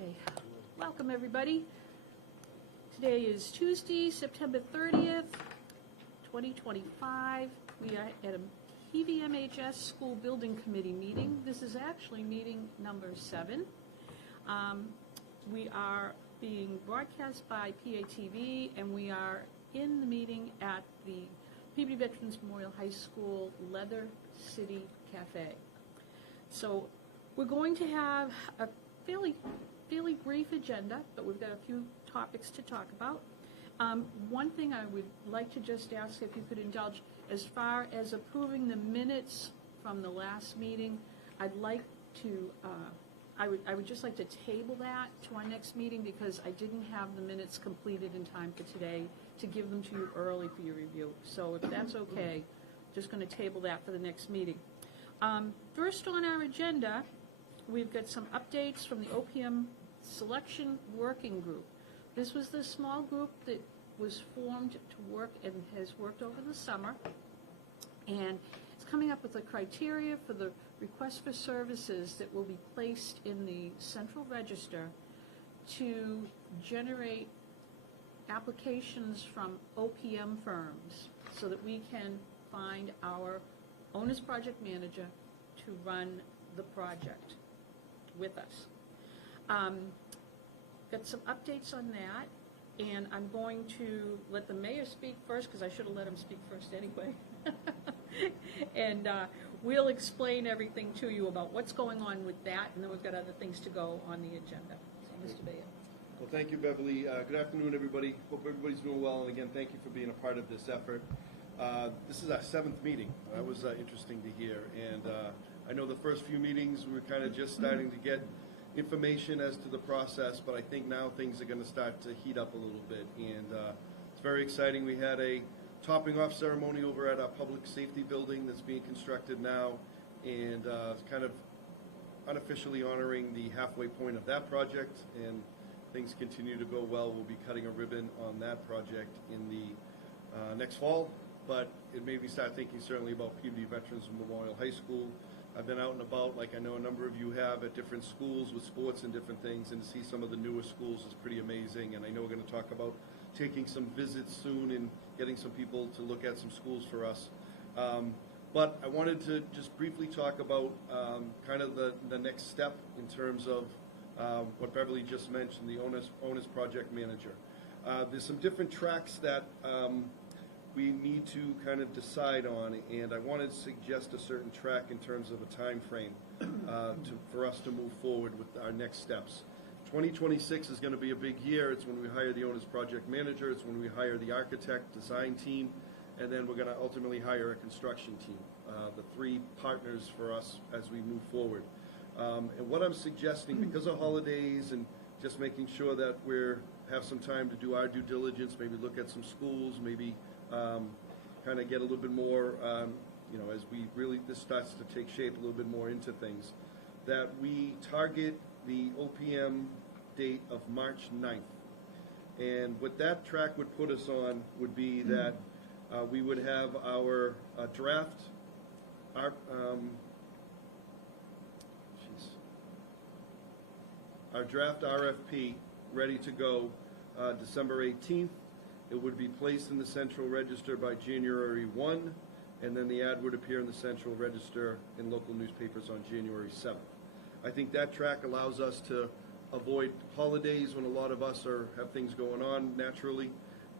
Okay, welcome everybody. Today is Tuesday, September 30th, 2025. We are at a PVMHS School Building Committee meeting. This is actually meeting number 7. We are being broadcast by PATV, and we are in the meeting at the Peabody Veterans Memorial High School Leather City Cafe. So we're going to have a fairly brief agenda, but we've got a few topics to talk about. One thing I would like to just ask if you could indulge, as far as approving the minutes from the last meeting, I'd like to, I would just like to table that to our next meeting because I didn't have the minutes completed in time for today to give them to you early for your review. So if that's okay, just going to table that for the next meeting. First on our agenda, we've got some updates from the OPM Selection Working Group. This was the small group that was formed to work and has worked over the summer, and it's coming up with the criteria for the request for services that will be placed in the central register to generate applications from OPM firms so that we can find our owner's project manager to run the project with us. Got some updates on that, and I'm going to let the mayor speak first because I should have let him speak first anyway. And we'll explain everything to you about what's going on with that, and then we've got other things to go on the agenda. So, Mr. Mayor. Well, thank you, Beverly. Good afternoon, everybody. Hope everybody's doing well, and again, thank you for being a part of this effort. This is our 7th meeting. That was interesting to hear, and I know the first few meetings we were kind of just starting to get information as to the process, but I think now things are going to start to heat up a little bit, and it's very exciting. We had a topping off ceremony over at our public safety building that's being constructed now, and kind of unofficially honoring the halfway point of that project, and things continue to go well. We'll be cutting a ribbon on that project in the next fall, but it made me start thinking certainly about Peabody Veterans Memorial High School. I've been out and about, like I know a number of you have, at different schools with sports and different things, and to see some of the newer schools is pretty amazing. And I know we're going to talk about taking some visits soon and getting some people to look at some schools for us. But I wanted to just briefly talk about kind of the next step in terms of what Beverly just mentioned, the owner's project manager. There's some different tracks that we need to kind of decide on, and I wanted to suggest a certain track in terms of a time frame for us to move forward with our next steps. 2026 is going to be a big year. It's when we hire the owner's project manager, it's when we hire the architect design team, and then we're going to ultimately hire a construction team, the 3 partners for us as we move forward. And what I'm suggesting, because of holidays and just making sure that we have some time to do our due diligence, maybe look at some schools, maybe kind of get a little bit more, as this starts to take shape a little bit more into things, that we target the OPM date of March 9th. And what that track would put us on would be that we would have our draft, our draft RFP ready to go December 18th. It would be placed in the Central Register by January 1, and then the ad would appear in the Central Register in local newspapers on January 7th. I think that track allows us to avoid holidays when a lot of us have things going on naturally,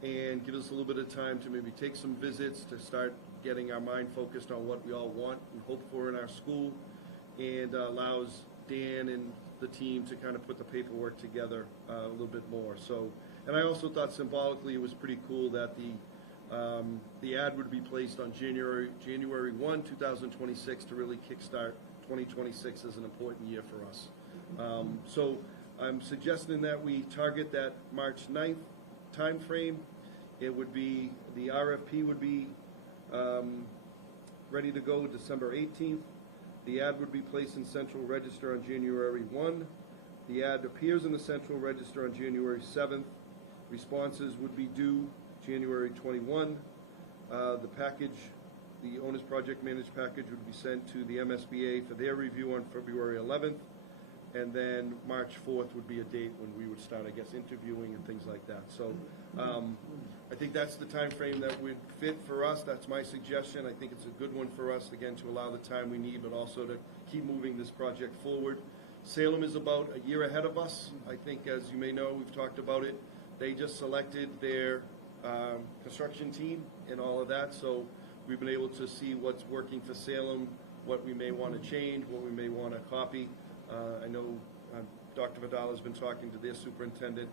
and give us a little bit of time to maybe take some visits to start getting our mind focused on what we all want and hope for in our school, and allows Dan and the team to kind of put the paperwork together a little bit more. So, and I also thought symbolically it was pretty cool that the ad would be placed on January 1, 2026 to really kickstart 2026 as an important year for us. So I'm suggesting that we target that March 9th time frame. It would be, the RFP would be ready to go December 18th. The ad would be placed in Central Register on January 1. The ad appears in the Central Register on January 7th. Responses would be due January 21. The package, the owner's project managed package, would be sent to the MSBA for their review on February 11th. And then March 4th would be a date when we would start, I guess, interviewing and things like that. So I think that's the time frame that would fit for us. That's my suggestion. I think it's a good one for us, again, to allow the time we need, but also to keep moving this project forward. Salem is about a year ahead of us. I think, as you may know, we've talked about it. They just selected their construction team and all of that. So we've been able to see what's working for Salem, what we may want to change, what we may want to copy. I know Dr. Vidal has been talking to their superintendent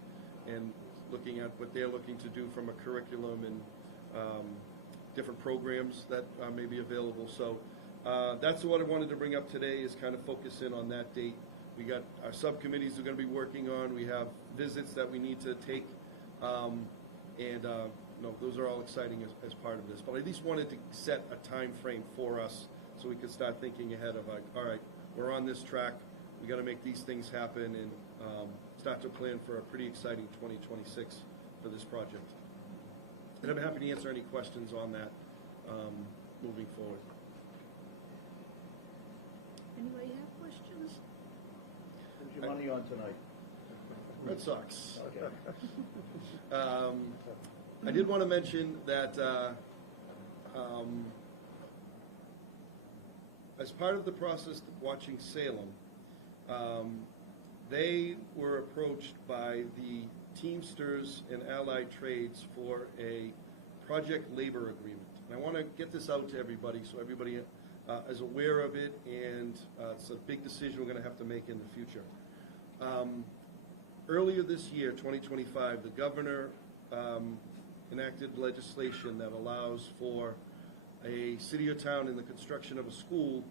and looking at what they're looking to do from a curriculum and different programs that may be available. So that's what I wanted to bring up today, is kind of focus in on that date. We got our subcommittees we're going to be working on. We have visits that we need to take, those are all exciting as part of this. But I at least wanted to set a time frame for us so we could start thinking ahead of, like, all right, we're on this track. We got to make these things happen and start to plan for a pretty exciting 2026 for this project. And I'm happy to answer any questions on that moving forward. Anybody have questions? Who's your money on tonight? Red Sox. Okay. I did want to mention that as part of the process of watching Salem, they were approached by the Teamsters and Allied Trades for a project labor agreement. And I want to get this out to everybody so everybody is aware of it, and it's a big decision we're going to have to make in the future. Earlier this year, 2025, the governor enacted legislation that allows for a city or town in the construction of a school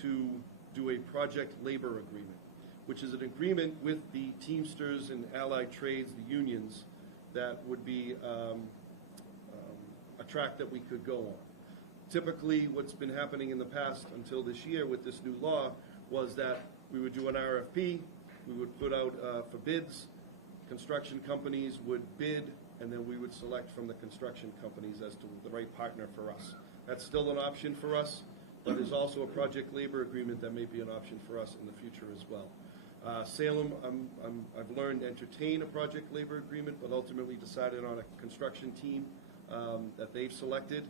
to do a project labor agreement, which is an agreement with the Teamsters and Allied Trades, the unions, that would be a track that we could go on. Typically, what's been happening in the past until this year with this new law was that we would do an RFP, we would put out for bids, construction companies would bid, and then we would select from the construction companies as to the right partner for us. That's still an option for us, but there's also a project labor agreement that may be an option for us in the future as well. Salem, I've learned, entertain a project labor agreement, but ultimately decided on a construction team that they've selected.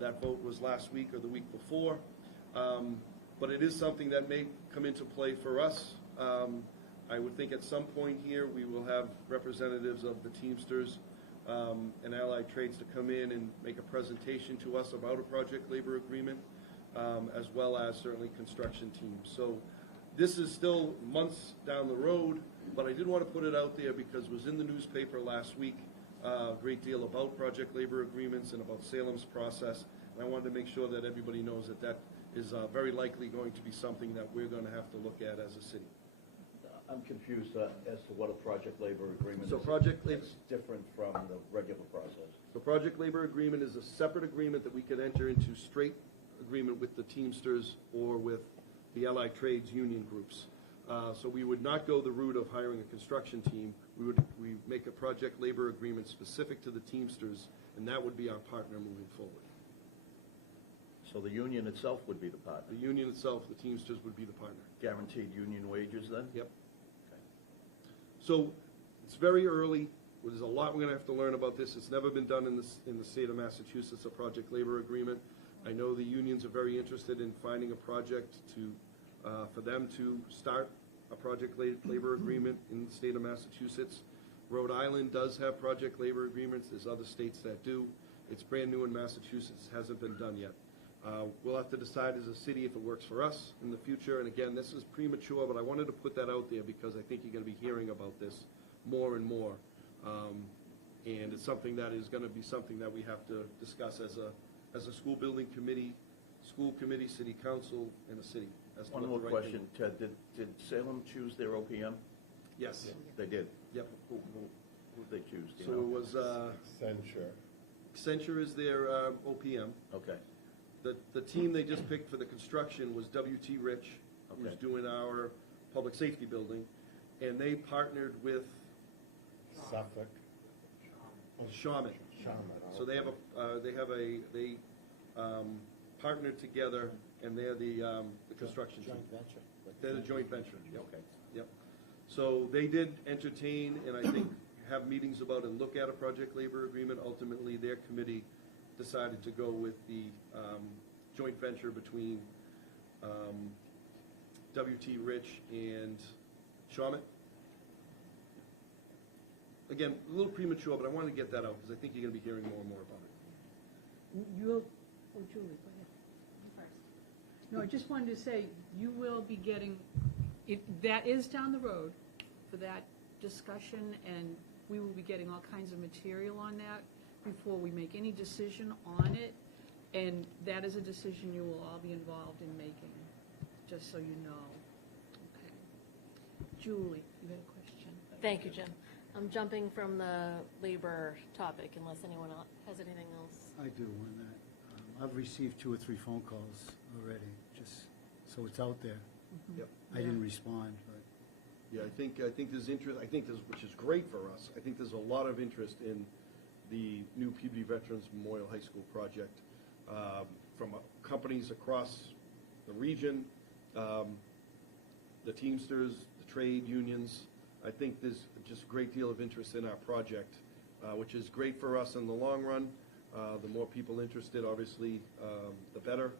That vote was last week or the week before. But it is something that may come into play for us. I would think at some point here we will have representatives of the Teamsters and Allied Trades to come in and make a presentation to us about a project labor agreement, as well as certainly construction teams. So this is still months down the road, but I did want to put it out there because it was in the newspaper last week, a great deal about project labor agreements and about Salem's process. And I wanted to make sure that everybody knows that that is very likely going to be something that we're going to have to look at as a city. I'm confused as to what a project labor agreement So is. project labor It's different from the regular process. The project labor agreement is a separate agreement that we could enter into straight agreement with the Teamsters or with the Allied Trades union groups. So we would not go the route of hiring a construction team. We make a project labor agreement specific to the Teamsters, and that would be our partner moving forward. So the union itself would be the partner? The union itself, the Teamsters, would be the partner. Guaranteed union wages then? Yep. Okay. So it's very early. There's a lot we're going to have to learn about this. It's never been done in the state of Massachusetts, a project labor agreement. I know the unions are very interested in finding a project for them to start a project labor agreement in the state of Massachusetts. Rhode Island does have project labor agreements. There's other states that do. It's brand new in Massachusetts. It hasn't been done yet. We'll have to decide as a city if it works for us in the future. And again, this is premature, but I wanted to put that out there because I think you're going to be hearing about this more and more. And it's something that is going to be something that we have to discuss as a school building committee, city council, and a city. One more question, Ted. Did Salem choose their OPM? Yes. They did? Yep. Who did they choose? Do you So know? it was, Accenture is their OPM. Okay. The team they just picked for the construction was W.T. Rich, who's Okay. doing our public safety building, and they partnered with Suffolk. Shaman. So they partnered together, and they're the construction team. Joint venture with They're the joint venture. Yep. Okay. Yep. So they did entertain and I think have meetings about and look at a project labor agreement. Ultimately, their committee decided to go with the joint venture between W.T. Rich and Shawmut. Again, a little premature, but I wanted to get that out because I think you're going to be hearing more and more about it. Julie, go ahead. You first. No, I just wanted to say, you will be getting, that is down the road for that discussion, and we will be getting all kinds of material on that before we make any decision on it, and that is a decision you will all be involved in making, just so you know. Okay. Julie, you had a question? Thank you, Jim. I'm jumping from the labor topic unless anyone else has anything else. I do on that. I've received 2 or 3 phone calls already, just so it's out there. Yep. I didn't respond, but Yeah, I think there's interest. I think there's, which is great for us. I think there's a lot of interest in the new Peabody Veterans Memorial High School project from companies across the region, the Teamsters, the trade unions. I think there's just a great deal of interest in our project, which is great for us in the long run. The more people interested, obviously, the better.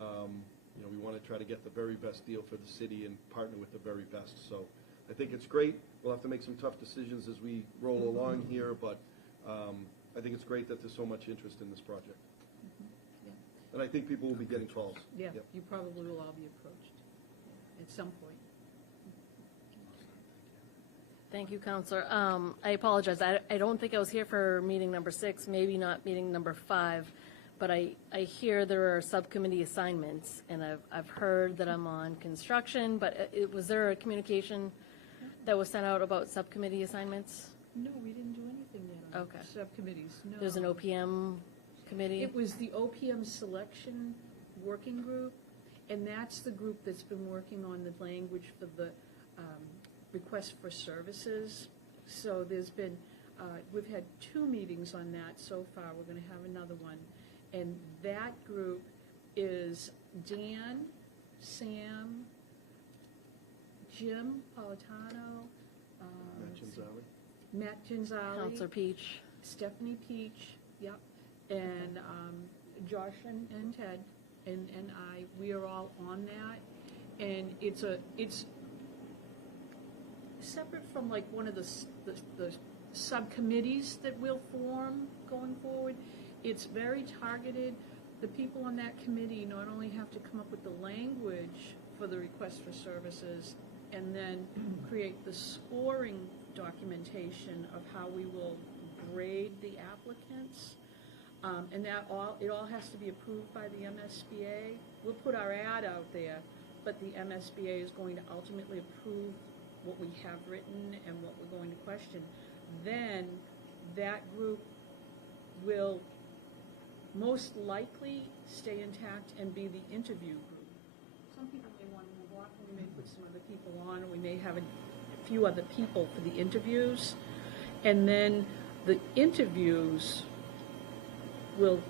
You know, we want to try to get the very best deal for the city and partner with the very best. So I think it's great. We'll have to make some tough decisions as we roll along here, but I think it's great that there's so much interest in this project. Yeah. And I think people will be getting calls. Yeah, Yep. you probably will all be approached at some point. Thank you, Counselor. I apologize. I don't think I was here for meeting number 6, maybe not meeting number 5, but I hear there are subcommittee assignments, and I've heard that I'm on construction, but was there a communication that was sent out about subcommittee assignments? No, we didn't do anything yet on Okay. subcommittees, no. There's an OPM committee? It was the OPM selection working group, and that's the group that's been working on the language for the request for services. So there's been, we've had 2 meetings on that so far. We're going to have another one. And that group is Dan, Sam, Jim Politano, Matt Ginzali, Counselor Peach? Stephanie Peach, yep, and Josh and Ted and I, we are all on that. And it's separate from like one of the subcommittees that we'll form going forward. It's very targeted. The people on that committee not only have to come up with the language for the request for services and then create the scoring documentation of how we will grade the applicants. And it all has to be approved by the MSBA. We'll put our ad out there, but the MSBA is going to ultimately approve what we have written and what we're going to question. Then that group will most likely stay intact and be the interview group. Some people may want to move off, and we may put some other people on, and we may have a few other people for the interviews. And then the interviews will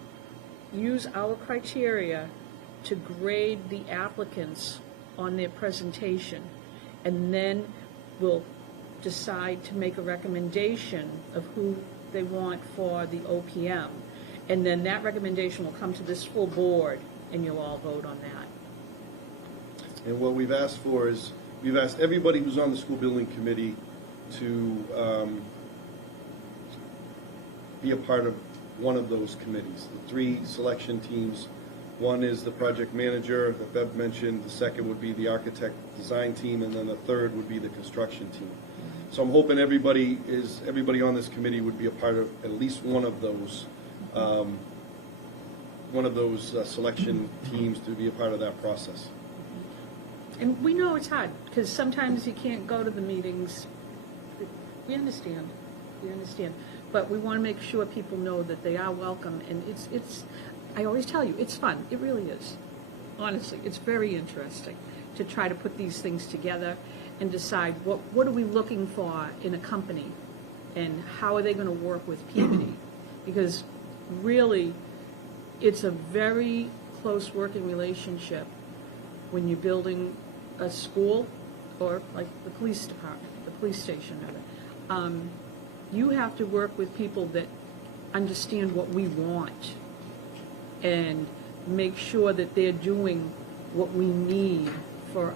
use our criteria to grade the applicants on their presentation. And then we'll decide to make a recommendation of who they want for the OPM. And then that recommendation will come to this full board, and you'll all vote on that. And what we've asked for is, we've asked everybody who's on the school building committee to be a part of one of those committees. The 3 selection teams. One is the project manager that Bev mentioned, the second would be the architect design team, and then the third would be the construction team. So I'm hoping everybody on this committee would be a part of at least one of those selection teams to be a part of that process. And we know it's hard, because sometimes you can't go to the meetings. We understand. But we want to make sure people know that they are welcome, and it's I always tell you, it's fun. It really is. Honestly, it's very interesting to try to put these things together and decide what are we looking for in a company and how are they going to work with Peabody. Because really, it's a very close working relationship when you're building a school, or like the police department, the police station, rather, you have to work with people that understand what we want and make sure that they're doing what we need for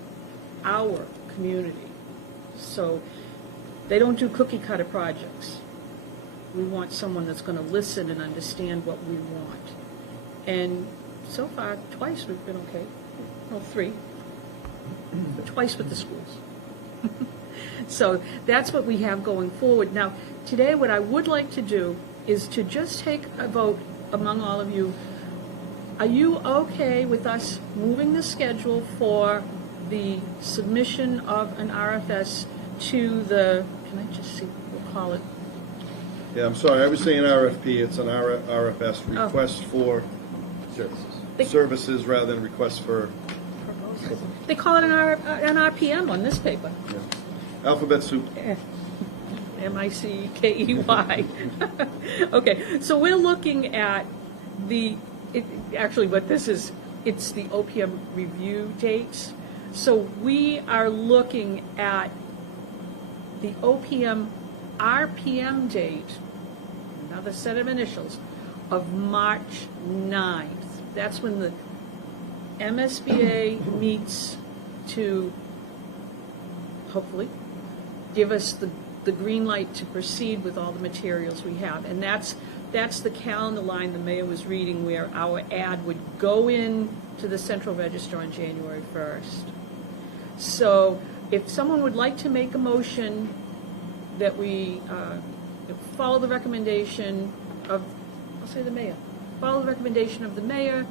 our community. So they don't do cookie cutter projects. We want someone that's going to listen and understand what we want. And so far, twice we've been okay. Well, 3. But twice with the schools. So that's what we have going forward. Now, today what I would like to do is to just take a vote among all of you. Are you okay with us moving the schedule for the submission of an RFS to the, can I just see, we'll call it, Yeah, I'm sorry, I was saying RFP, it's an RFS, Oh. request for services rather than request for they call it an RPM on this paper. alphabet soup. MICKEY. Okay, so we're looking at actually what this is, it's the OPM review dates. So we are looking at the OPM RPM date, another set of initials, of March 9th. That's when the MSBA meets to, hopefully, give us the green light to proceed with all the materials we have. And that's the calendar line the mayor was reading, where our ad would go in to the Central Register on January 1st. So if someone would like to make a motion that we follow the recommendation of, I'll say the mayor, follow the recommendation of the mayor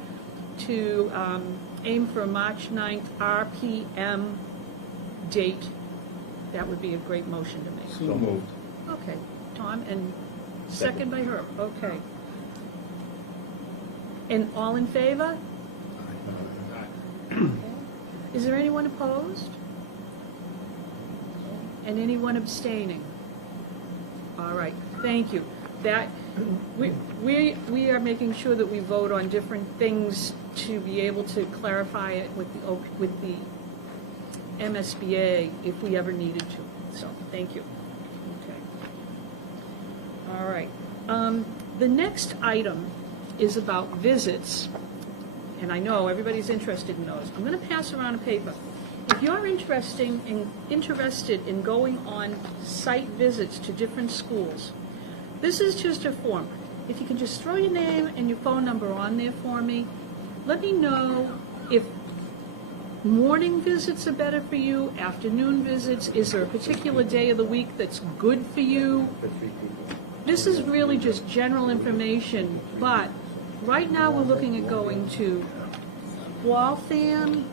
to aim for a March 9th RPM date, that would be a great motion to make. So moved. Okay, Tom, and second by Herb, okay. And all in favor? Okay. Is there anyone opposed? And anyone abstaining? All right, thank you. That, we are making sure that we vote on different things to be able to clarify it with the MSBA if we ever needed to. So, thank you. Okay. All right. The next item is about visits, and I know everybody's interested in those. I'm going to pass around a paper. If you're interested in going on site visits to different schools, this is just a form. If you can just throw your name and your phone number on there for me, let me know if morning visits are better for you, afternoon visits, is there a particular day of the week that's good for you? This is really just general information, but right now we're looking at going to Waltham.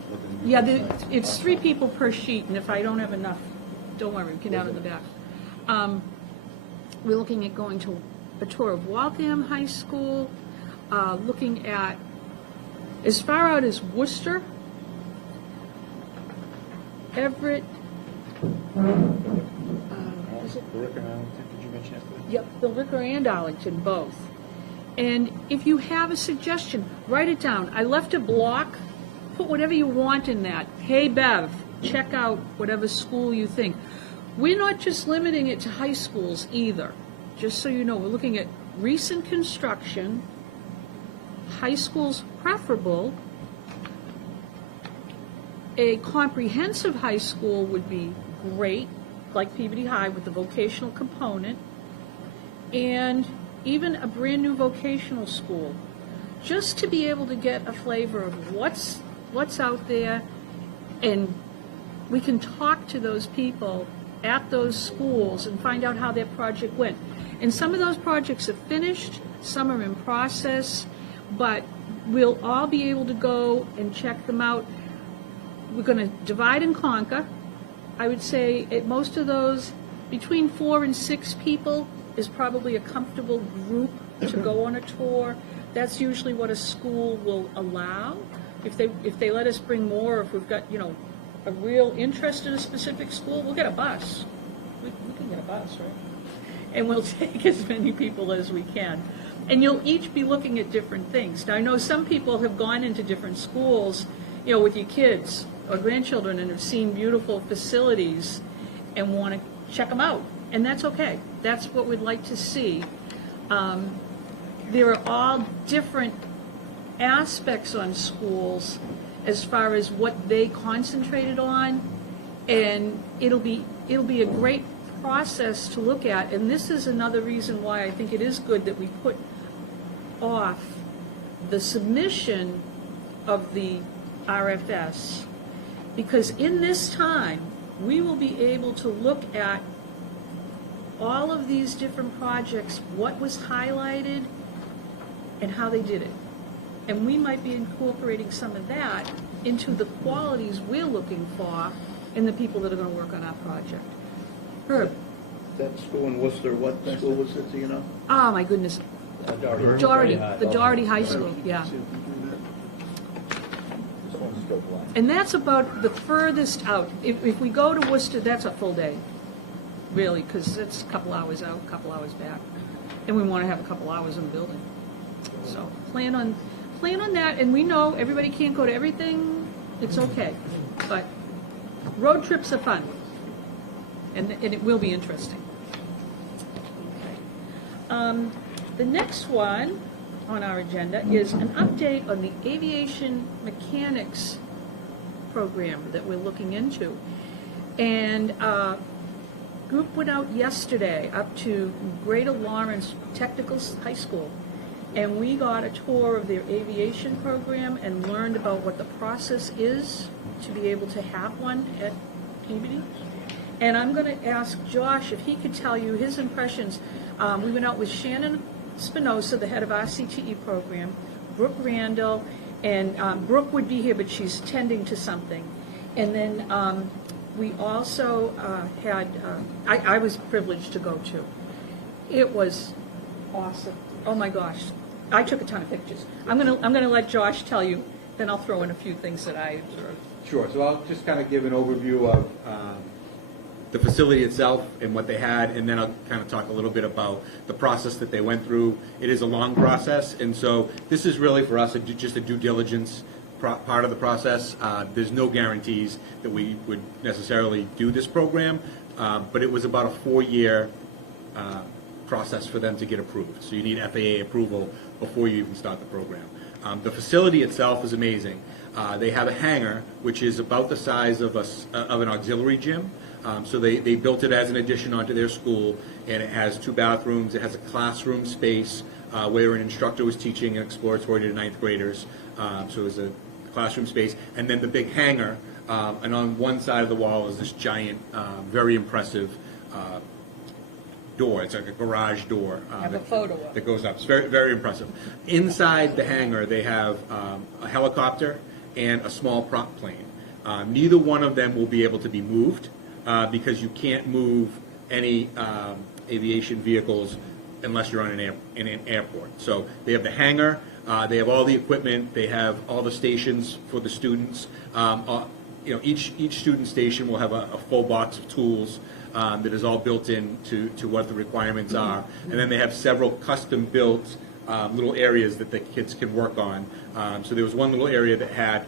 Yeah, it's 3 people per sheet, and if I don't have enough, don't worry, get out of the back. We're looking at going to a tour of Waltham High School, looking at as far out as Worcester, Everett, The Ricker Arlington, did you mention yesterday? yep, the Ricker and Arlington, both. And if you have a suggestion, write it down. I left a block, put whatever you want in that. Hey, Bev, check out whatever school you think. We're not just limiting it to high schools either. Just so you know, we're looking at recent construction, high schools preferable. A comprehensive high school would be great, like Peabody High with the vocational component, and even a brand-new vocational school, just to be able to get a flavor of what's out there, and we can talk to those people at those schools and find out how their project went. And some of those projects are finished, some are in process, but we'll all be able to go and check them out. We're going to divide and conquer. I would say at most of those, between 4 and 6 people is probably a comfortable group to go on a tour. That's usually what a school will allow. If they let us bring more, if we've got, a real interest in a specific school, we'll get a bus. We can get a bus, right? And we'll take as many people as we can. And you'll each be looking at different things. Now, I know some people have gone into different schools, with your kids. or grandchildren and have seen beautiful facilities and want to check them out, and that's okay. That's what we'd like to see. There are all different aspects on schools as far as what they concentrated on, and it'll be a great process to look at, and this is another reason why I think it is good that we put off the submission of the RFS, because in this time, we will be able to look at all of these different projects, what was highlighted, and how they did it. And we might be incorporating some of that into the qualities we're looking for in the people that are gonna work on our project. Herb? That school in Worcester, what school was it, do you know? Oh, my goodness. Doherty, the Doherty High School, yeah. This one's still blank. And that's about the furthest out. If we go to Worcester, that's a full day, really, because it's a couple hours out, a couple hours back. And we want to have a couple hours in the building. So plan on that, and we know everybody can't go to everything, it's okay. But road trips are fun, and it will be interesting. Okay. The next one on our agenda is an update on the aviation mechanics program that we're looking into. And group went out yesterday up to Greater Lawrence Technical High School, and we got a tour of their aviation program and learned about what the process is to be able to have one at Peabody. And I'm going to ask Josh if he could tell you his impressions. We went out with Shannon Spinoza, the head of our CTE program, Brooke Randall, and Brooke would be here, but she's tending to something. And then we also had, I was privileged to go to. It was awesome. Oh my gosh. I took a ton of pictures. I'm gonna let Josh tell you, then I'll throw in a few things that I observed. Sure, so I'll just kind of give an overview of the facility itself and what they had, and then I'll kind of talk a little bit about the process that they went through. It is a long process, and so this is really for us just a due diligence part of the process. There's no guarantees that we would necessarily do this program, but it was about a 4-year process for them to get approved. So you need FAA approval before you even start the program. The facility itself is amazing. They have a hangar, which is about the size of an auxiliary gym. So they built it as an addition onto their school, and it has 2 bathrooms. It has a classroom space where an instructor was teaching an exploratory to 9th graders. So it was a classroom space. And then the big hangar, and on one side of the wall is this giant, very impressive door. It's like a garage door. I have a photo of it. That goes up. It's very, very impressive. Inside the hangar, they have a helicopter and a small prop plane. Neither one of them will be able to be moved because you can't move any aviation vehicles unless you're on in an airport. So they have the hangar, they have all the equipment, they have all the stations for the students. Each student station will have a full box of tools that is all built in to what the requirements are. And then they have several custom-built little areas that the kids can work on. So there was one little area that had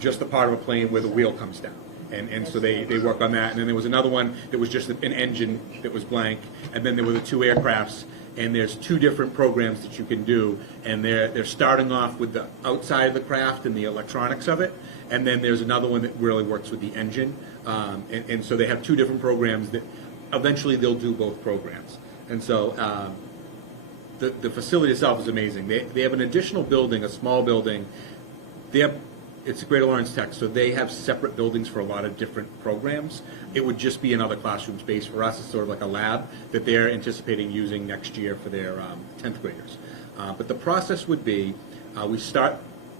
just the part of a plane where the wheel comes down. And so they work on that. And then there was another one that was just an engine that was blank. And then there were the 2 aircrafts. And there's 2 different programs that you can do. And they're starting off with the outside of the craft and the electronics of it. And then there's another one that really works with the engine. And so they have 2 different programs that eventually they'll do both programs. And so the facility itself is amazing. They have an additional building, a small building. It's Greater Lawrence Tech, so they have separate buildings for a lot of different programs. It would just be another classroom space for us. It's sort of like a lab that they're anticipating using next year for their 10th graders. But the process would be, we start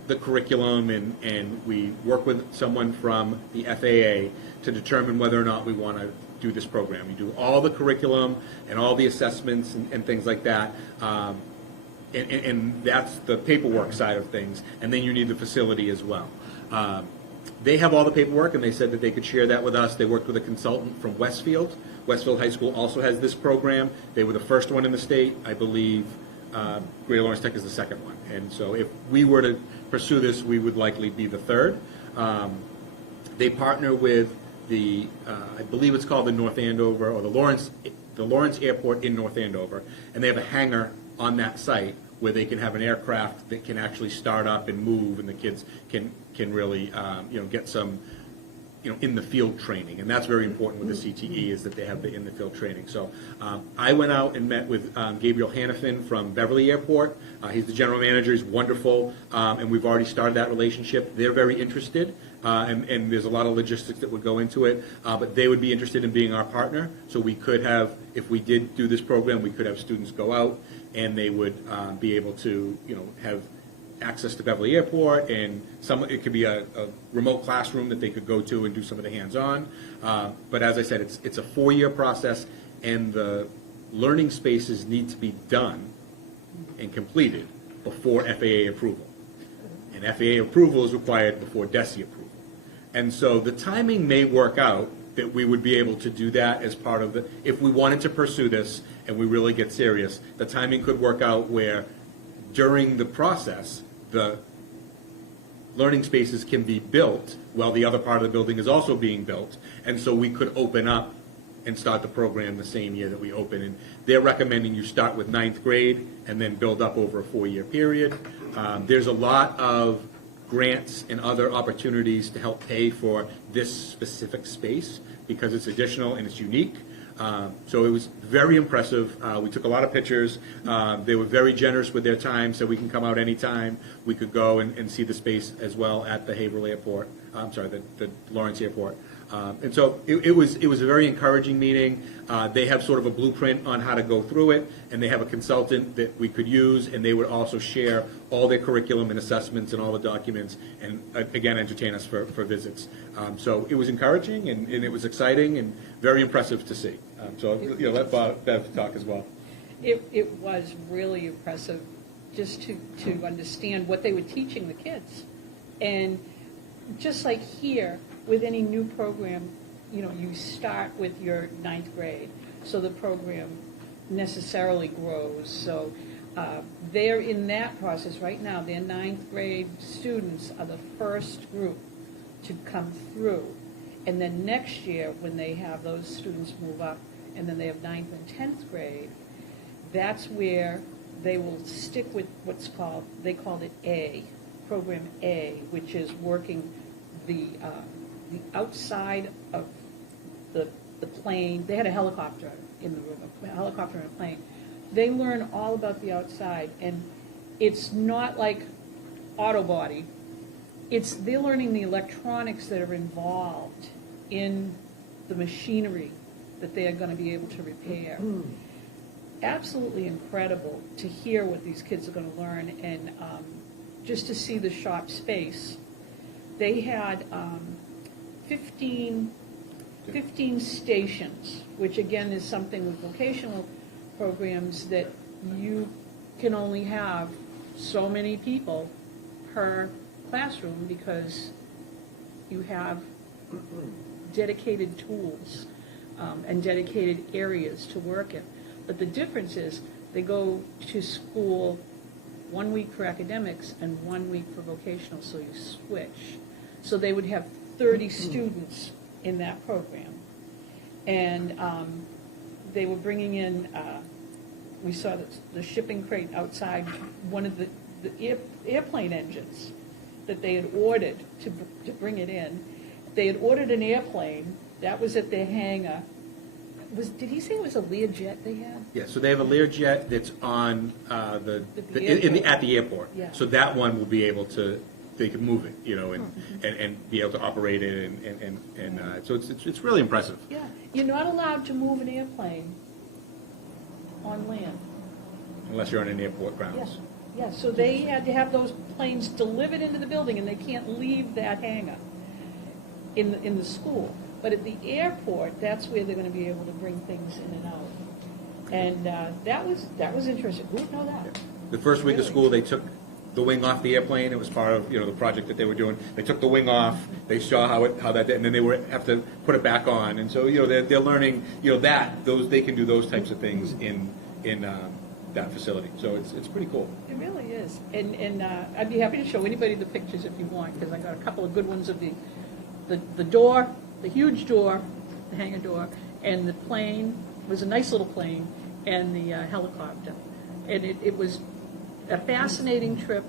the curriculum and we work with someone from the FAA to determine whether or not we want to do this program. We do all the curriculum and all the assessments and things like that. And that's the paperwork side of things. And then you need the facility as well. They have all the paperwork, and they said that they could share that with us. They worked with a consultant from Westfield. Westfield High School also has this program. They were the first one in the state. I believe Greater Lawrence Tech is the second one. And so if we were to pursue this, we would likely be the third. They partner with the, I believe it's called the North Andover, or the Lawrence Airport in North Andover, and they have a hangar on that site where they can have an aircraft that can actually start up and move, and the kids can really, get some, in the field training, and that's very important with the CTE, is that they have the in the field training. So I went out and met with Gabriel Hannafin from Beverly Airport. He's the general manager. He's wonderful, and we've already started that relationship. They're very interested, and there's a lot of logistics that would go into it, but they would be interested in being our partner. So we could have, if we did do this program, we could have students go out, and they would be able to, have access to Beverly Airport, and it could be a remote classroom that they could go to and do some of the hands-on. But as I said, it's a 4-year process, and the learning spaces need to be done and completed before FAA approval. And FAA approval is required before DESI approval. And so the timing may work out that we would be able to do that as part of if we wanted to pursue this and we really get serious, the timing could work out where during the process, the learning spaces can be built while the other part of the building is also being built. And so we could open up and start the program the same year that we open. And they're recommending you start with 9th grade and then build up over a 4-year period. There's a lot of grants and other opportunities to help pay for this specific space because it's additional and it's unique. So it was very impressive. We took a lot of pictures. They were very generous with their time, so we can come out anytime. We could go and see the space as well at the Haverhill Airport. The Lawrence Airport. And so it was a very encouraging meeting. They have sort of a blueprint on how to go through it, and they have a consultant that we could use, and they would also share all their curriculum and assessments and all the documents, and again, entertain us for visits. So it was encouraging, and it was exciting, and very impressive to see. So let Bev talk as well. It was really impressive just to understand what they were teaching the kids. And just like here, with any new program, you start with your 9th grade, so the program necessarily grows. So they're in that process right now. Their 9th grade students are the first group to come through. And then next year, when they have those students move up, and then they have 9th and 10th grade, that's where they will stick with they called it A, Program A, which is working the outside of the plane. They had a helicopter in the room, a helicopter and a plane. They learn all about the outside, and it's not like auto body. They're learning the electronics that are involved in the machinery that they are going to be able to repair. Absolutely incredible to hear what these kids are going to learn, and just to see the shop space. They had 15 stations, which again is something with vocational programs that you can only have so many people per classroom because you have dedicated tools and dedicated areas to work in. But the difference is they go to school 1 week for academics and 1 week for vocational, so you switch. So they would have 30 students in that program. And they were bringing in, we saw the shipping crate outside, one of the airplane engines that they had ordered to bring it in. They had ordered an airplane, that was at their hangar. Did he say it was a Learjet they had? Yeah, so they have a Learjet that's on at the airport. Yeah. So that one will be able to, they can move it, and be able to operate it, and so it's really impressive. Yeah, you're not allowed to move an airplane on land. Unless you're on an airport grounds. Yes, yes, so they had to have those planes delivered into the building, and they can't leave that hangar in the school. But at the airport, that's where they're going to be able to bring things in and out. And that was interesting. Who would know that? The first week of school, they took the wing off the airplane. It was part of the project that they were doing. They took the wing off. They saw how that did, and then they have to put it back on. And so they're learning they can do those types of things in that facility. So it's pretty cool. It really is. And I'd be happy to show anybody the pictures if you want, because I got a couple of good ones of the the door, the huge door, the hangar door, and the plane, was a nice little plane, and the helicopter. And it was a fascinating trip,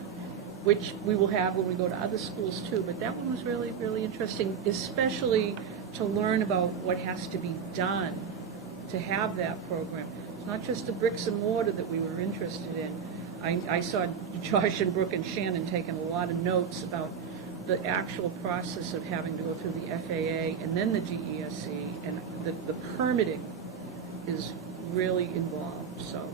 which we will have when we go to other schools too, but that one was really, really interesting, especially to learn about what has to be done to have that program. It's not just the bricks and mortar that we were interested in. I saw Josh and Brooke and Shannon taking a lot of notes about the actual process of having to go through the FAA and then the DESE, and the permitting is really involved, so.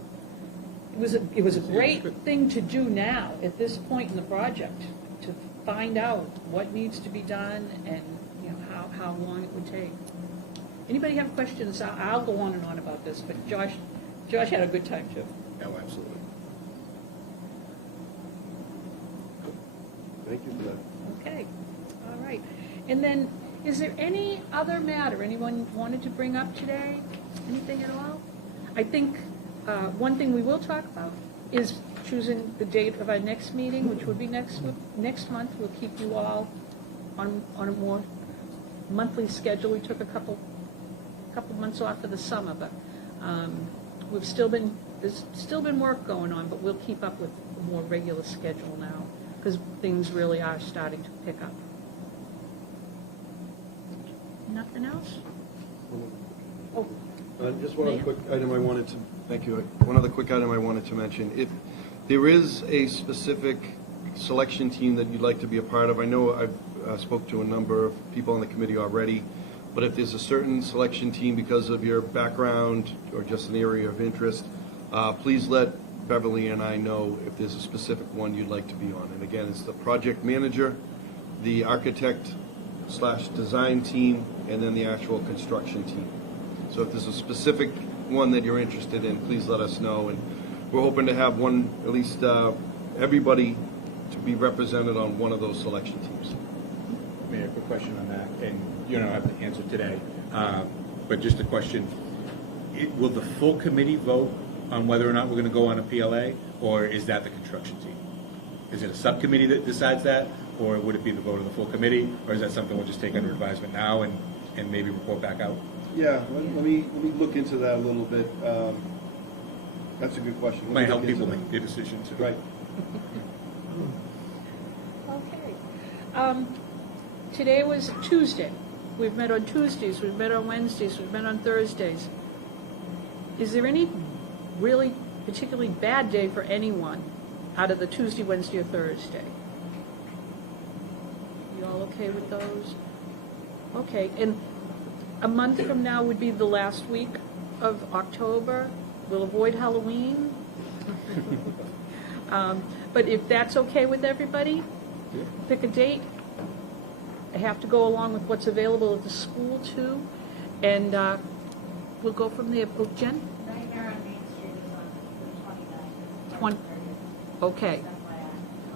It was a great thing to do now, at this point in the project, to find out what needs to be done and, you know, how long it would take. Anybody have questions? I'll go on and on about this, but Josh had a good time too. No, absolutely. Thank you for that. Okay, all right. And then, is there any other matter anyone wanted to bring up today? Anything at all? I think one thing we will talk about is choosing the date of our next meeting, which would be next month. We'll keep you all on a more monthly schedule. We took a couple months off for the summer, but there's still been work going on, but we'll keep up with a more regular schedule now, because things really are starting to pick up. Nothing else? Oh, Just one other Mayor? quick item I wanted to, thank you, one other quick item I wanted to mention. If there is a specific selection team that you'd like to be a part of, I know I've spoke to a number of people on the committee already, but if there's a certain selection team because of your background or just an area of interest, please let Beverly and I know if there's a specific one you'd like to be on. And again, it's the project manager, the architect/design team, and then the actual construction team. So if there's a specific one that you're interested in, please let us know. And we're hoping to have one, at least everybody to be represented on one of those selection teams. Mayor, quick question on that, and you don't have to answer today, but just a question. Will the full committee vote on whether or not we're going to go on a PLA, or is that the construction team? Is it a subcommittee that decides that, or would it be the vote of the full committee, or is that something we'll just take under advisement now and maybe report back out? Yeah, let me look into that a little bit. That's a good question. Let me Might help look into people that. make their decisions. Right. okay. Today was Tuesday. We've met on Tuesdays, we've met on Wednesdays, we've met on Thursdays. Is there any really particularly bad day for anyone out of the Tuesday, Wednesday, or Thursday? You all okay with those? Okay, and a month from now would be the last week of October. We'll avoid Halloween. But if that's okay with everybody, pick a date. I have to go along with what's available at the school too, and we'll go from there. Oh, Jen? Nightmare on Main Street is on the 29th. 20, okay.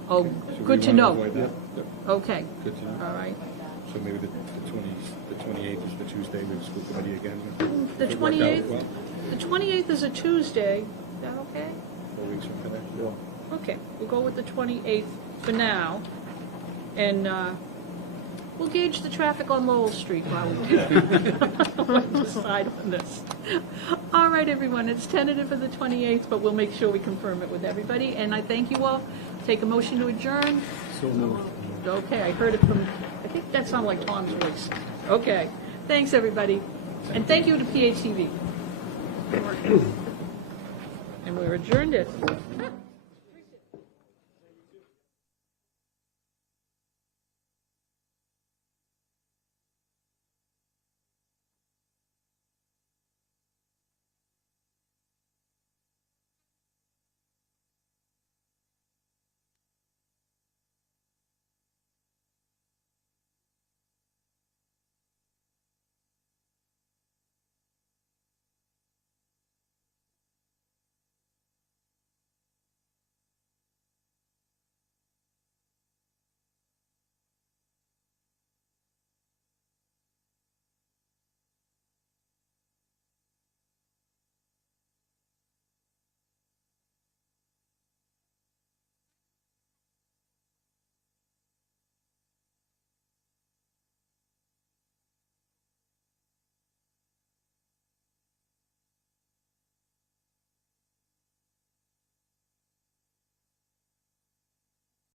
Oh, So we good to wanna know. avoid that? Yep. Okay, Good to know. all right. So maybe the 28th is the Tuesday with the school committee again? The If it worked out 28th, well, the 28th is a Tuesday. Is that okay? 4 weeks from today? Okay, we'll go with the 28th for now, and we'll gauge the traffic on Lowell Street while we decide on this. All right, everyone, it's tentative for the 28th, but we'll make sure we confirm it with everybody, and I thank you all. Take a motion to adjourn. So moved. Okay, I heard it from, I think that sounded like Tom's voice. Okay, thanks, everybody, and thank you to PATV. And we're adjourned at